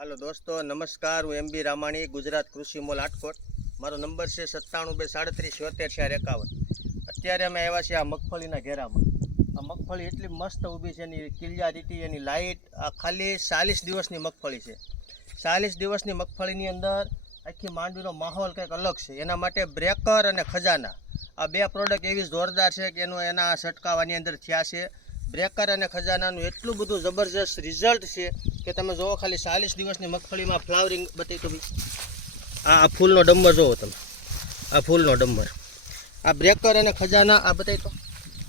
હાલો દોસ્તો, નમસ્કાર. હું એમબી રામાણી, ગુજરાત કૃષિ મોલ આટકોટ મારો નંબર છે સત્તાણું બે સાડત્રીસ, છોતેર ચાર એકાવન. અત્યારે અમે આવ્યા છીએ આ મગફળીના ઘેરામાં. આ મગફળી એટલી મસ્ત ઊભી છે, એની કિલ્યારીટી એની લાઇટ આ ખાલી ચાલીસ દિવસની મગફળી છે. ચાલીસ દિવસની મગફળીની અંદર આખી માંડવીનો માહોલ કંઈક અલગ છે. એના માટે બ્રેકર અને ખજાના. આ બે પ્રોડક્ટ એવી જોરદાર છે કે એનું એના છંટકાવાની અંદર થયા છે. બ્રેકર અને ખજાનાનું એટલું બધું જબરજસ્ત રિઝલ્ટ છે કે તમે જુઓ ખાલી ચાલીસ દિવસની મગફળીમાં ફ્લાવરિંગ બતાવી આ આ ફૂલનો ડંબર જુઓ તમે. આ ફૂલનો ડંબર આ બ્રેકર અને ખજાના, આ બતાવી તો.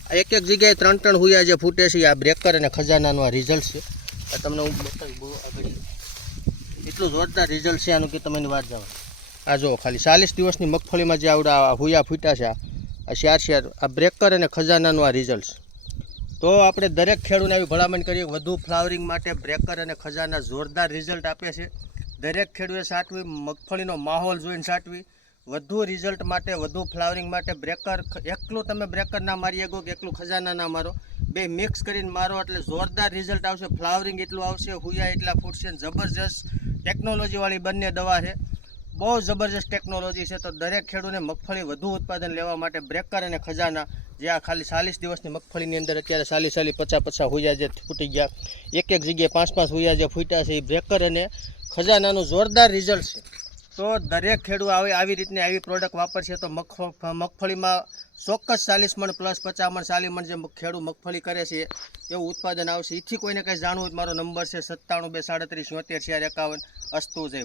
આ એક એક જગ્યાએ ત્રણ ત્રણ હુયા જે ફૂટે છે, આ બ્રેકર અને ખજાનાનું આ રિઝલ્ટ છે. આ તમને હું બતાવી બહુ આગળ. એટલું જોરદાર રિઝલ્ટ છે આનું કે તમે એની વાત જાઓ આ જુઓ ખાલી ચાલીસ દિવસની મગફળીમાં જે આવડા હુયા ફૂટ્યા છે આ. શિયાર શિયાર, આ બ્રેકર અને ખજાનાનું આ રિઝલ્ટ તો આપણે દરેક ખેડૂતને આવી ભલામણ કરીએ વધુ ફ્લાવરિંગ માટે બ્રેકર અને ખજાના જોરદાર રિઝલ્ટ આપે છે. દરેક ખેડૂતે સાટવી મગફળીનો માહોલ જોઈને સાટવી વધુ રિઝલ્ટ માટે, વધુ ફ્લાવરિંગ માટે બ્રેકર એકલું તમે બ્રેકર ના મારી શકો કે એકલું ખજાના ના મારો. બે મિક્સ કરીને મારો એટલે જોરદાર રિઝલ્ટ આવશે ફ્લાવરિંગ એટલું આવશે, હુયા એટલા ફૂટશે જબરજસ્ત ટેકનોલોજીવાળી બંને દવા છે. બહુ જબરજસ્ત ટેકનોલોજી છે તો દરેક ખેડૂતને મગફળી વધુ ઉત્પાદન લેવા માટે બ્રેકર અને ખજાના, જે આ ખાલી ચાલીસ દિવસની મગફળીની અંદર અત્યારે ચાલીસ ચાલીસ, પચાસ પચાસ હુયા જે ફૂટી ગયા, એક એક જગ્યાએ પાંચ પાંચ હુયા જે ફૂટ્યા છે, એ બ્રેકર અને ખજાનાનું જોરદાર રિઝલ્ટ છે. તો દરેક ખેડૂત આવી આવી રીતની આવી પ્રોડક્ટ વાપરશે તો મગફ, મગફળીમાં ચોક્કસ ચાલીસ મણ પ્લસ પચાસ મણ, ચાલીસ મણ જે ખેડૂત મગફળી કરે છે, એવું ઉત્પાદન આવશે. એથી કોઈને કંઈ જાણવું હોય મારો નંબર છે સત્તાણું, બે, સાડત્રીસ છોતેર ચાર એકાવન, અસ્તુ જય